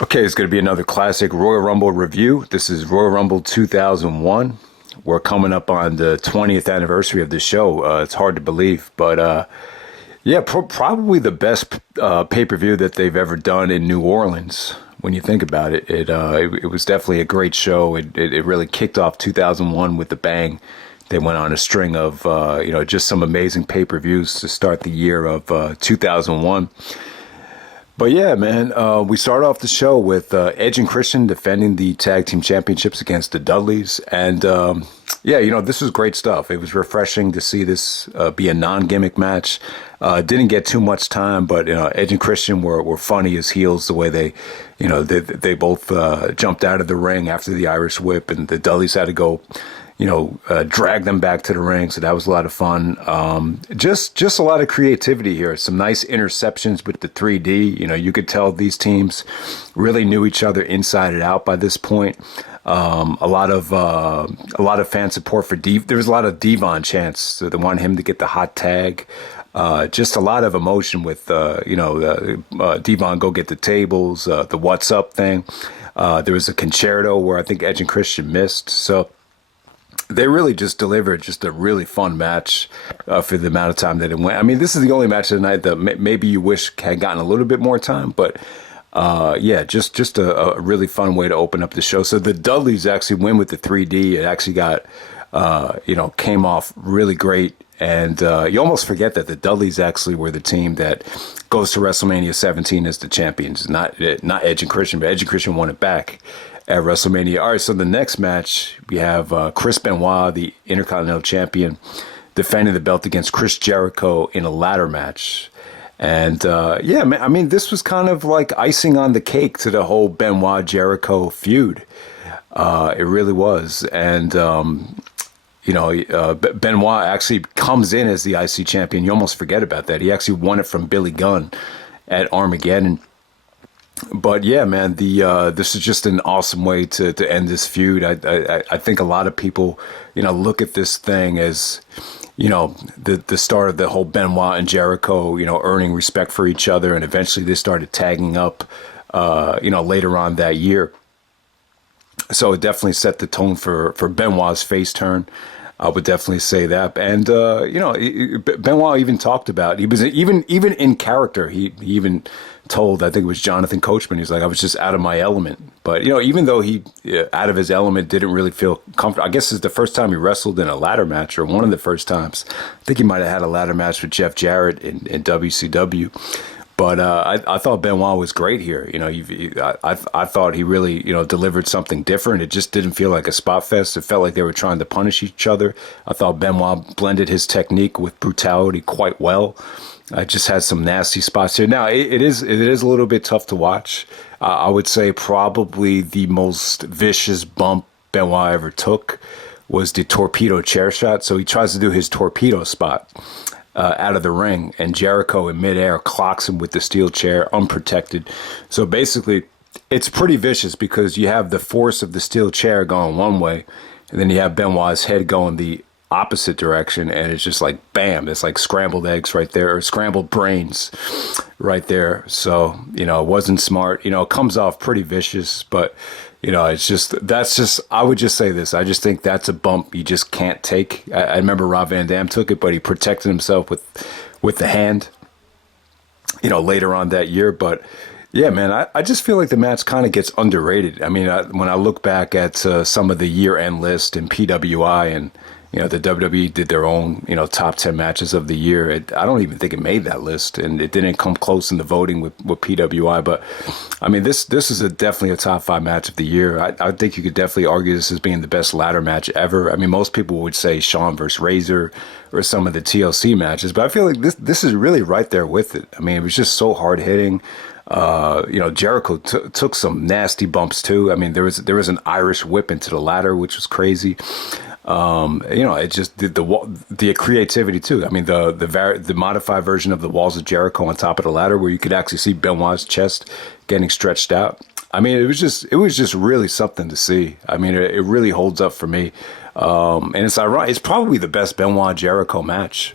Okay, it's going to be another classic Royal Rumble review. This is Royal Rumble 2001. We're coming up on the 20th anniversary of the show. It's hard to believe, but yeah, probably the best pay-per-view that they've ever done in New Orleans. When you think about it, it was definitely a great show. It really kicked off 2001 with a bang. They went on a string of just some amazing pay-per-views to start the year of 2001. But yeah, man, we start off the show with Edge and Christian defending the Tag Team Championships against the Dudleys. And yeah, this was great stuff. It was refreshing to see this be a non-gimmick match. Didn't get too much time, but Edge and Christian were funny as heels the way they both jumped out of the ring after the Irish whip, and the Dudleys had to go drag them back to the ring. So that was a lot of fun. Just a lot of creativity here. Some nice interceptions with the 3D. You could tell these teams really knew each other inside and out by this point. A lot of fan support for There was a lot of Devon chants. So they wanted him to get the hot tag. Just a lot of emotion with, Devon go get the tables, the what's up thing. There was a concerto where I think Edge and Christian missed. So they really just delivered just a really fun match for the amount of time that it went. I mean, this is the only match of the night that maybe you wish had gotten a little bit more time, but yeah, just a really fun way to open up the show. So the Dudleys actually win with the 3D. It actually got, came off really great. And you almost forget that the Dudleys actually were the team that goes to WrestleMania 17 as the champions, not Edge and Christian, but Edge and Christian won it back at WrestleMania. All right, so the next match, we have Chris Benoit, the Intercontinental Champion, defending the belt against Chris Jericho in a ladder match. And yeah, man, I mean, this was kind of like icing on the cake to the whole Benoit-Jericho feud. It really was. And, Benoit actually comes in as the IC champion. You almost forget about that. He actually won it from Billy Gunn at Armageddon. But yeah, man, this is just an awesome way to end this feud. I think a lot of people, look at this thing as, the start of the whole Benoit and Jericho, earning respect for each other, and eventually they started tagging up, later on that year. So it definitely set the tone for Benoit's face turn. I would definitely say that. And, Benoit even talked about, he was even in character. He even told, I think it was Jonathan Coachman, he's like, I was just out of my element. But, even though he, out of his element, didn't really feel comfortable. I guess it's the first time he wrestled in a ladder match, or one of the first times. I think he might have had a ladder match with Jeff Jarrett in WCW. But I thought Benoit was great here. I thought he really, delivered something different. It just didn't feel like a spot fest. It felt like they were trying to punish each other. I thought Benoit blended his technique with brutality quite well. I just had some nasty spots here. Now, it is a little bit tough to watch. I would say probably the most vicious bump Benoit ever took was the torpedo chair shot. So he tries to do his torpedo spot out of the ring, and Jericho in midair clocks him with the steel chair unprotected. So basically, it's pretty vicious because you have the force of the steel chair going one way, and then you have Benoit's head going the opposite direction, and it's just like bam, it's like scrambled eggs right there, or scrambled brains right there. So it wasn't smart. It comes off pretty vicious, but I would just say this. I just think that's a bump you just can't take. I remember Rob Van Dam took it, but he protected himself with the hand, later on that year. But yeah, man, I just feel like the match kind of gets underrated. I mean, when I look back at some of the year-end list in PWI, and the WWE did their own, top 10 matches of the year. I don't even think it made that list, and it didn't come close in the voting with PWI. But I mean, this is definitely a top 5 match of the year. I think you could definitely argue this as being the best ladder match ever. I mean, most people would say Shawn versus Razor or some of the TLC matches, but I feel like this is really right there with it. I mean, it was just so hard hitting. Jericho took some nasty bumps too. I mean, there was an Irish whip into the ladder, which was crazy. It just did the creativity too. I mean, the modified version of the Walls of Jericho on top of the ladder, where you could actually see Benoit's chest getting stretched out. I mean, it was just really something to see. I mean, it really holds up for me. And it's ironic. It's probably the best Benoit Jericho match.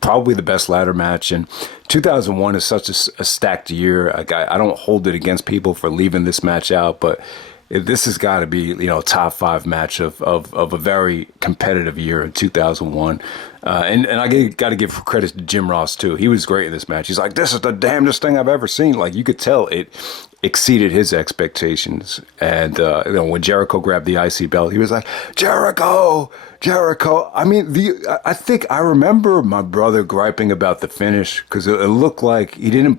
Probably the best ladder match. And 2001 is such a stacked year. I don't hold it against people for leaving this match out, but this has got to be, top 5 match of a very competitive year in 2001. And I got to give credit to Jim Ross too. He was great in this match. He's like, this is the damnedest thing I've ever seen. Like, you could tell it exceeded his expectations. And when Jericho grabbed the IC belt, he was like, Jericho. I mean, I think I remember my brother griping about the finish because it looked like he didn't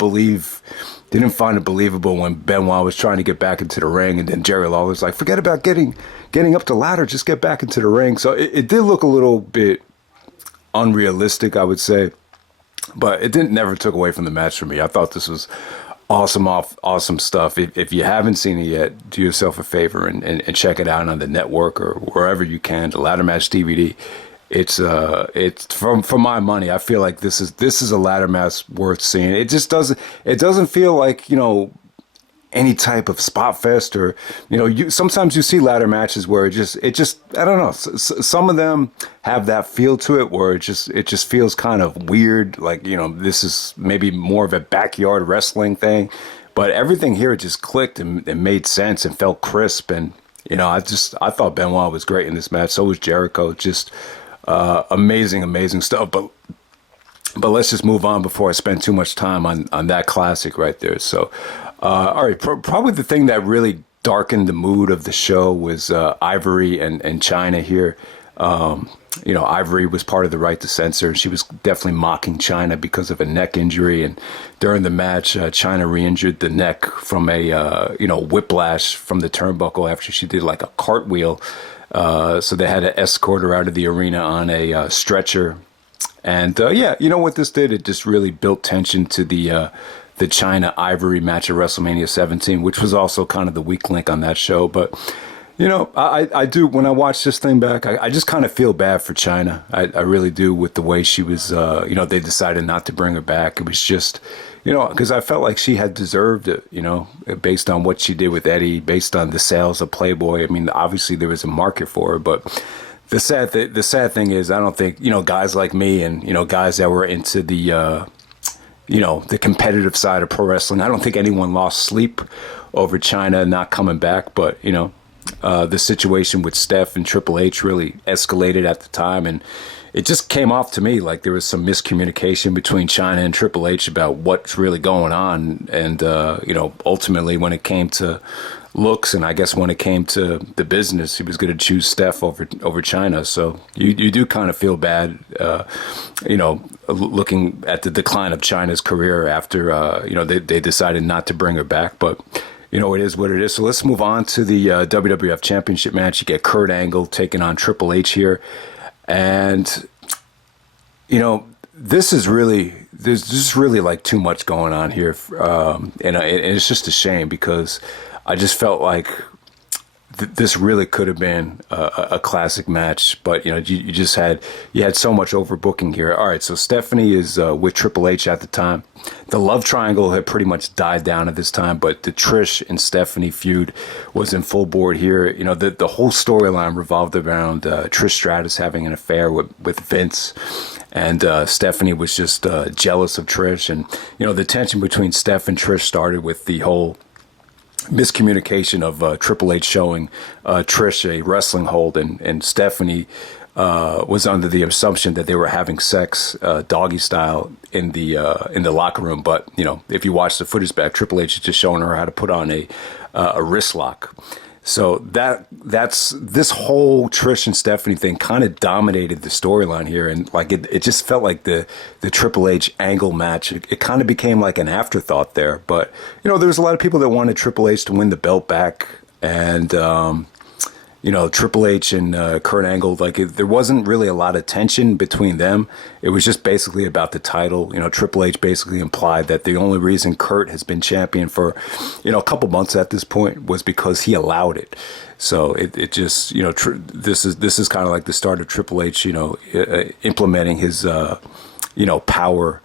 find it believable when Benoit was trying to get back into the ring, and then Jerry Lawler was like, forget about getting up the ladder, just get back into the ring. So it did look a little bit unrealistic, I would say, but it never took away from the match for me. I thought this was awesome stuff. If you haven't seen it yet, do yourself a favor and check it out on the network or wherever you can. The ladder match DVD. It's for my money. I feel like this is a ladder match worth seeing. It just doesn't feel like, any type of spot fest or, sometimes you see ladder matches where it just I don't know. Some of them have that feel to it where it just feels kind of weird. Like, this is maybe more of a backyard wrestling thing, but everything here just clicked and made sense and felt crisp. And, I thought Benoit was great in this match. So was Jericho. Just, amazing stuff. But let's just move on before I spend too much time on that classic right there. So, all right, probably the thing that really darkened the mood of the show was Ivory and Chyna here. Ivory was part of the Right to Censor. She was definitely mocking Chyna because of a neck injury. And during the match, Chyna re-injured the neck from a, whiplash from the turnbuckle after she did like a cartwheel. So they had to escort her out of the arena on a stretcher. And what this did? It just really built tension to the Chyna Ivory match at WrestleMania 17, which was also kind of the weak link on that show. But, I do, when I watch this thing back, I just kind of feel bad for Chyna. I really do, with the way she was, they decided not to bring her back. It was just, because I felt like she had deserved it, based on what she did with Eddie, based on the sales of Playboy. I mean, obviously there was a market for her, but the sad thing is, I don't think, guys like me and, guys that were into the competitive side of pro wrestling, I don't think anyone lost sleep over Chyna not coming back. But, the situation with Steph and Triple H really escalated at the time. And it just came off to me like there was some miscommunication between Chyna and Triple H about what's really going on. And, ultimately when it came to looks, and I guess when it came to the business, he was going to choose Steph over Chyna. So you do kind of feel bad, looking at the decline of Chyna's career after, they decided not to bring her back. But, it is what it is. So let's move on to the WWF Championship match. You get Kurt Angle taking on Triple H here. And, there's just really like too much going on here. And it's just a shame because I just felt like this really could have been a classic match, but you had so much overbooking here. All right, so Stephanie is with Triple H at the time. The love triangle had pretty much died down at this time, but the Trish and Stephanie feud was in full board here. The whole storyline revolved around Trish Stratus having an affair with Vince, and Stephanie was just jealous of Trish, and the tension between Steph and Trish started with the whole miscommunication of Triple H showing Trish a wrestling hold, and Stephanie was under the assumption that they were having sex doggy style in the locker room. But if you watch the footage back, Triple H is just showing her how to put on a wrist lock. So that's this whole Trish and Stephanie thing kind of dominated the storyline here, and like it just felt like the Triple H Angle match. It kind of became like an afterthought there. But there was a lot of people that wanted Triple H to win the belt back, and Triple H and Kurt Angle, there wasn't really a lot of tension between them. It was just basically about the title. Triple H basically implied that the only reason Kurt has been champion for, a couple months at this point was because he allowed it. So it just, this is kind of like the start of Triple H, implementing his, power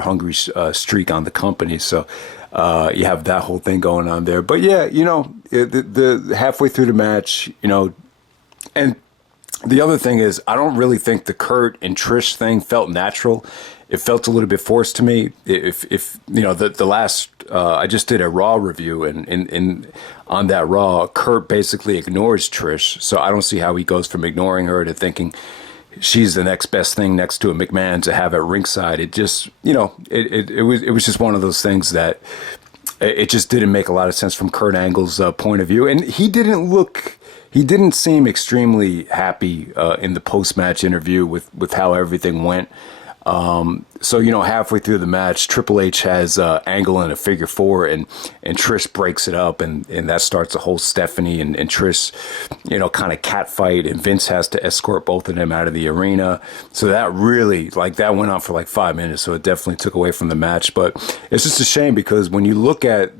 hungry streak on the company. So you have that whole thing going on there. But yeah, the halfway through the match, and the other thing is, I don't really think the Kurt and Trish thing felt natural. it felt a little bit forced to me. If you know, the last, I just did a Raw review, and in on that Raw, Kurt basically ignores Trish. So I don't see how he goes from ignoring her to thinking she's the next best thing next to a McMahon to have at ringside. It just, you know, it was just one of those things that it just didn't make a lot of sense from Kurt Angle's point of view. And he didn't seem extremely happy in the post-match interview with how everything went. So, you know, halfway through the match, Triple H has Angle in a figure four, and Trish breaks it up, and that starts a whole Stephanie and Trish, you know, kind of cat fight, and Vince has to escort both of them out of the arena. So that really, like, that went on for like 5 minutes, so it definitely took away from the match. But it's just a shame, because when you look at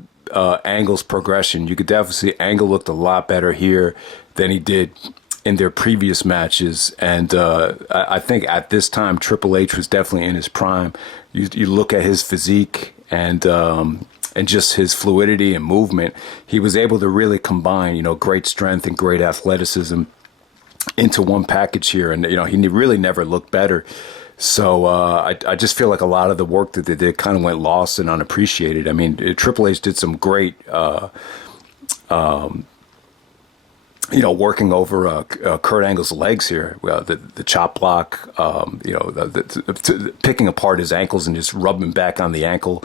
Angle's progression, you could definitely see Angle looked a lot better here than he did in their previous matches. And I think at this time, Triple H was definitely in his prime. You look at his physique and just his fluidity and movement. He was able to really combine, you know, great strength and great athleticism into one package here. And, you know, he really never looked better. So I just feel like a lot of the work that they did kind of went lost and unappreciated. I mean, Triple H did some great you know, working over Kurt Angle's legs here, the chop block, you know, picking apart his ankles and just rubbing back on the ankle.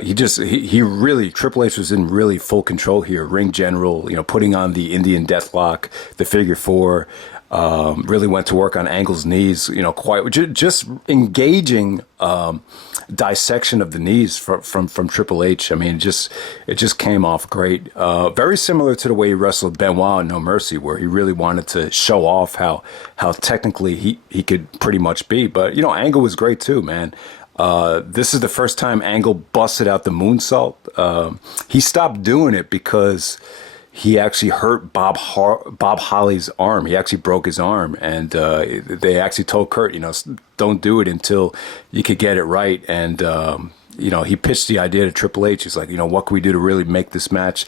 He really, Triple H was in really full control here. Ring general, you know, putting on the Indian Deathlock, the figure four, really went to work on Angle's knees, you know, quite just engaging dissection of the knees from Triple H. I mean, it just came off great. Very similar to the way he wrestled Benoit in No Mercy, where he really wanted to show off how technically he could pretty much be. But, you know, Angle was great too, man. This is the first time Angle busted out the moonsault. He stopped doing it because he actually hurt Bob Holly's arm. He actually broke his arm, and they actually told Kurt, you know, don't do it until you could get it right. And you know, he pitched the idea to Triple H. He's like, you know, what can we do to really make this match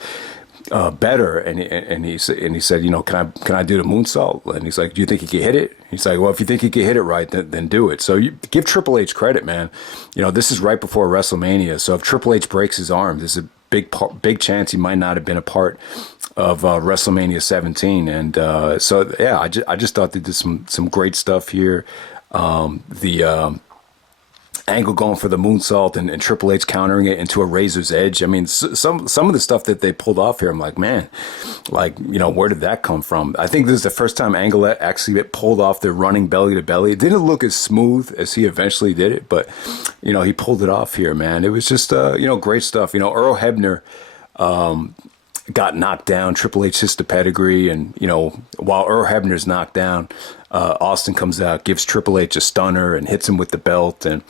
better? And he said, you know, can I do the moonsault? And he's like, do you think he can hit it? He's like, well, if you think he can hit it right, then do it. So you give Triple H credit, man. You know, this is right before WrestleMania. So if Triple H breaks his arm, there's a big chance he might not have been a part of WrestleMania 17. And so, yeah, I just thought they did some great stuff here. Angle going for the moonsault and Triple H countering it into a razor's edge. I mean, some of the stuff that they pulled off here, I'm like, man, like, you know, where did that come from? I think this is the first time Angle actually pulled off the running belly to belly. It didn't look as smooth as he eventually did it, but, you know, he pulled it off here, man. It was just, you know, great stuff. You know, Earl Hebner got knocked down. Triple H hits the pedigree, and, you know, while Earl Hebner's knocked down, Austin comes out, gives Triple H a stunner and hits him with the belt. And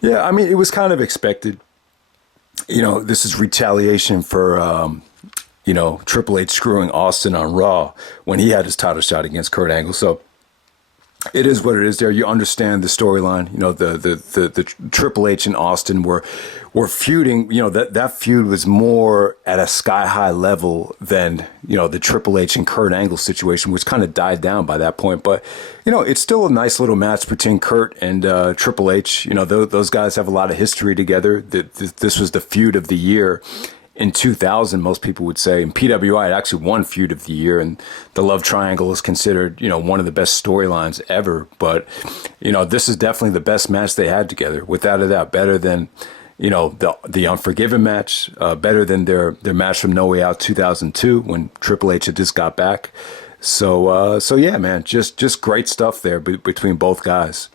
yeah, I mean, it was kind of expected. You know, this is retaliation for, you know, Triple H screwing Austin on Raw when he had his title shot against Kurt Angle. So it is what it is there. You understand the storyline. You know, the Triple H and Austin were feuding. You know, that feud was more at a sky high level than, you know, the Triple H and Kurt Angle situation, which kind of died down by that point. But, you know, it's still a nice little match between Kurt and Triple H. You know, those guys have a lot of history together. This was the feud of the year. In 2000, most people would say, and PWI had actually won Feud of the Year, and the Love Triangle is considered, you know, one of the best storylines ever. But, you know, this is definitely the best match they had together, without a doubt. Better than, you know, the Unforgiven match, better than their match from No Way Out 2002 when Triple H had just got back. So yeah, man, just great stuff there between both guys.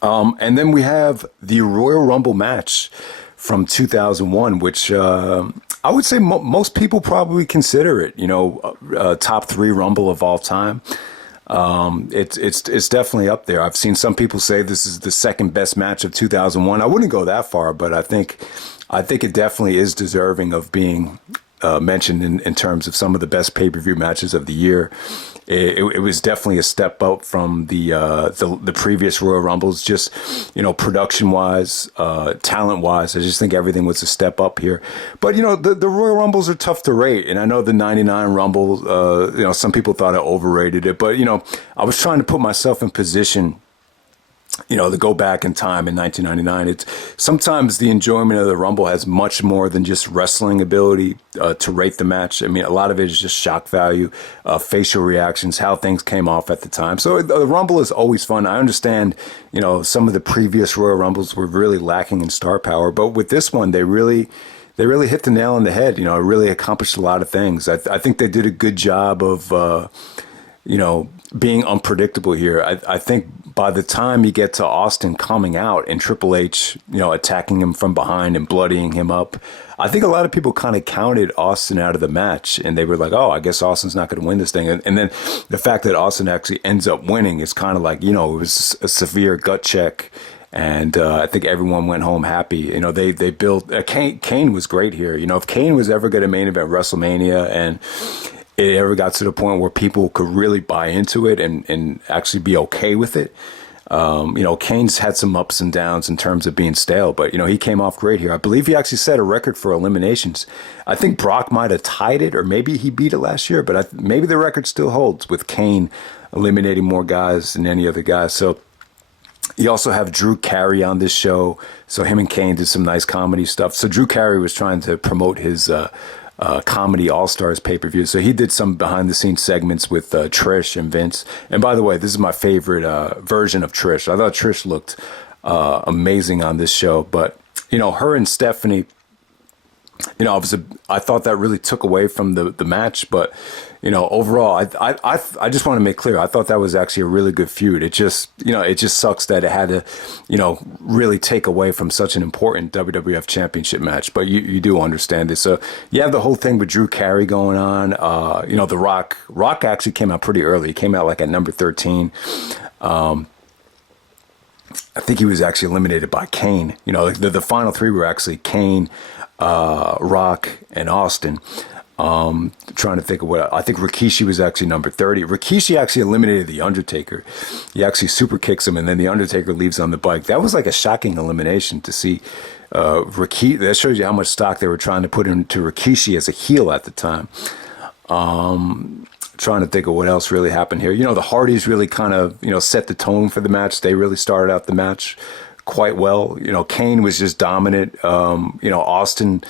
And then we have the Royal Rumble match from 2001, which I would say most people probably consider it, you know, top 3 Rumble of all time. It's definitely up there. I've seen some people say this is the second best match of 2001. I wouldn't go that far, but I think it definitely is deserving of being mentioned in terms of some of the best pay-per-view matches of the year. It was definitely a step up from the previous Royal Rumbles, just, you know, production-wise, talent-wise. I just think everything was a step up here. But, you know, the Royal Rumbles are tough to rate, and I know the 99 Rumble, you know, some people thought I overrated it, but, you know, I was trying to put myself in position to go back in time in 1999, it's sometimes the enjoyment of the Rumble has much more than just wrestling ability to rate the match. I mean, a lot of it is just shock value, facial reactions, how things came off at the time. So the Rumble is always fun. I understand, some of the previous Royal Rumbles were really lacking in star power, but with this one, they really hit the nail on the head. It really accomplished a lot of things. I think they did a good job of, being unpredictable here. I think by the time you get to Austin coming out and Triple H, attacking him from behind and bloodying him up, I think a lot of people kind of counted Austin out of the match, and they were like, oh, I guess Austin's not going to win this thing. And then the fact that Austin actually ends up winning is kind of like, it was a severe gut check. And I think everyone went home happy. They built Kane was great here. If Kane was ever going to main event WrestleMania and it ever got to the point where people could really buy into it and actually be okay with it. Kane's had some ups and downs in terms of being stale, but, he came off great here. I believe he actually set a record for eliminations. I think Brock might have tied it, or maybe he beat it last year, but maybe the record still holds with Kane eliminating more guys than any other guy. So you also have Drew Carey on this show. So him and Kane did some nice comedy stuff. So Drew Carey was trying to promote his comedy All-Stars pay-per-view. So he did some behind-the-scenes segments with Trish and Vince. And by the way, this is my favorite version of Trish. I thought Trish looked amazing on this show. But, her and Stephanie, I thought that really took away from the match. But, overall, I just want to make clear, I thought that was actually a really good feud. It just sucks that it had to, really take away from such an important WWF Championship match. But you do understand it. So you have the whole thing with Drew Carey going on. The Rock. Rock actually came out pretty early. He came out like at number 13. I think he was actually eliminated by Kane. The final three were actually Kane, Rock, and Austin. Trying to think of I think Rikishi was actually number 30. Rikishi actually eliminated The Undertaker. He actually super kicks him, and then The Undertaker leaves on the bike. That was like a shocking elimination to see. Rikishi, that shows you how much stock they were trying to put into Rikishi as a heel at the time. Trying to think of what else really happened here. The Hardys really kind of, set the tone for the match. They really started out the match quite well. Kane was just dominant. Austin,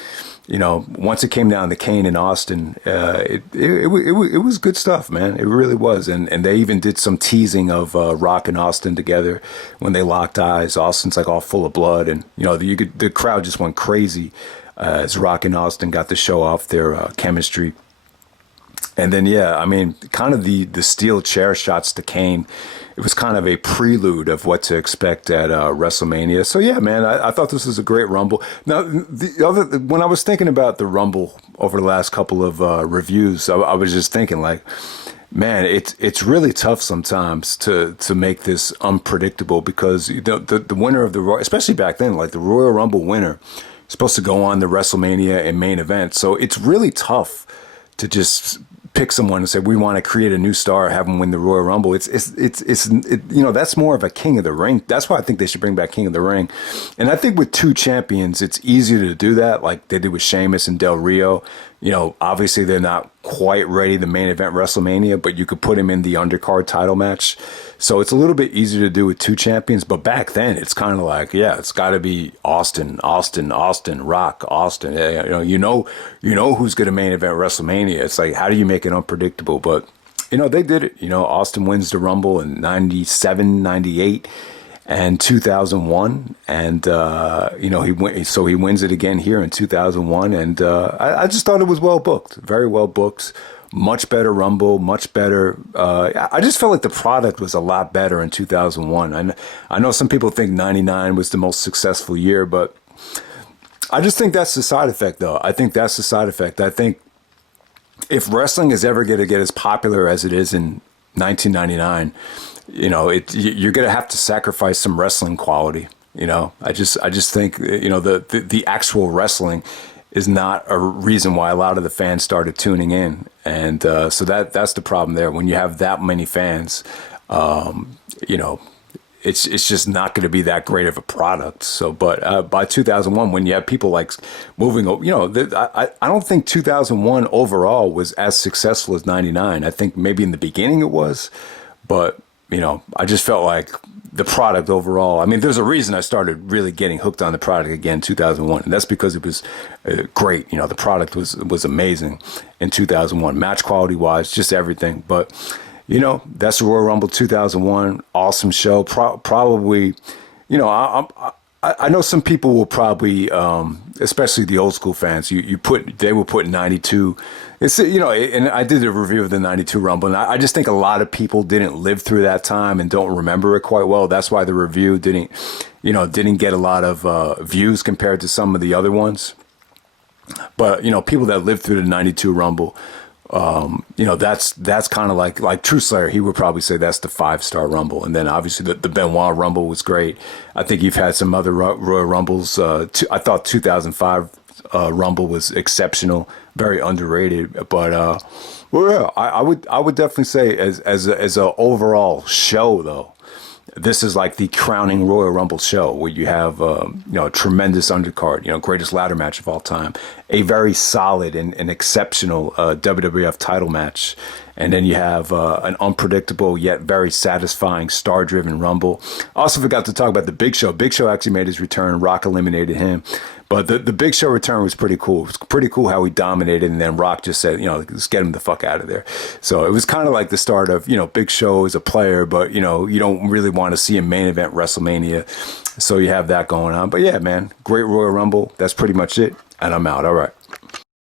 once it came down to Kane and Austin, it was good stuff, man. It really was. And they even did some teasing of Rock and Austin together when they locked eyes. Austin's like all full of blood, and the crowd just went crazy as Rock and Austin got to show off their chemistry. And then, kind of the steel chair shots to Kane. It was kind of a prelude of what to expect at WrestleMania. So, yeah, man, I thought this was a great Rumble. Now, when I was thinking about the Rumble over the last couple of reviews, I was just thinking, like, man, it's really tough sometimes to make this unpredictable, because the winner of the Royal, especially back then, like the Royal Rumble winner, is supposed to go on to WrestleMania and main event. So it's really tough to just pick someone and say, we want to create a new star, have them win the Royal Rumble. It's that's more of a King of the Ring. That's why I think they should bring back King of the Ring. And I think with two champions, it's easier to do that, like they did with Sheamus and Del Rio. Obviously they're not quite ready to main event WrestleMania, but you could put him in the undercard title match. So it's a little bit easier to do with two champions. But back then, it's kind of like, it's got to be Austin, Rock, Austin. You know who's going to main event WrestleMania. It's like, how do you make it unpredictable? But, they did it. Austin wins the Rumble in 97, 98, and 2001. And, he wins it again here in 2001. And I just thought it was well booked, very well booked. Much better Rumble, much better. I just felt like the product was a lot better in 2001. I know some people think 99 was the most successful year, but I just think that's the side effect, though. I think that's the side effect. I think if wrestling is ever going to get as popular as it is in 1999, you're going to have to sacrifice some wrestling quality. I just think, the actual wrestling is not a reason why a lot of the fans started tuning in. And so that's the problem there. When you have that many fans, it's just not going to be that great of a product. So, but by 2001, when you have people like moving, I don't think 2001 overall was as successful as 99. I think maybe in the beginning it was, but I just felt like the product overall. I mean, there's a reason I started really getting hooked on the product again in 2001, and that's because it was great. The product was amazing in 2001, match quality wise, just everything. But that's the Royal Rumble 2001. Awesome show. Probably, I know some people will probably, especially the old school fans, they will put 92. It's, and I did a review of the 92 Rumble, and I just think a lot of people didn't live through that time and don't remember it quite well. That's why the review didn't get a lot of views compared to some of the other ones. But, people that lived through the 92 Rumble, that's kind of like True Slayer. He would probably say that's the 5-star Rumble. And then obviously the Benoit Rumble was great. I think you've had some other Royal Rumbles. I thought 2005 Rumble was exceptional, very underrated. But yeah, I would definitely say as a overall show though, this is like the crowning Royal Rumble show where you have, a tremendous undercard, greatest ladder match of all time, a very solid and exceptional WWF title match. And then you have an unpredictable yet very satisfying star-driven Rumble. Also forgot to talk about the Big Show. Big Show actually made his return. Rock eliminated him. But the Big Show return was pretty cool. It was pretty cool how he dominated, and then Rock just said, let's get him the fuck out of there. So it was kind of like the start of, Big Show as a player, but, you don't really want to see a main event WrestleMania. So you have that going on. But yeah, man, great Royal Rumble. That's pretty much it. And I'm out. All right.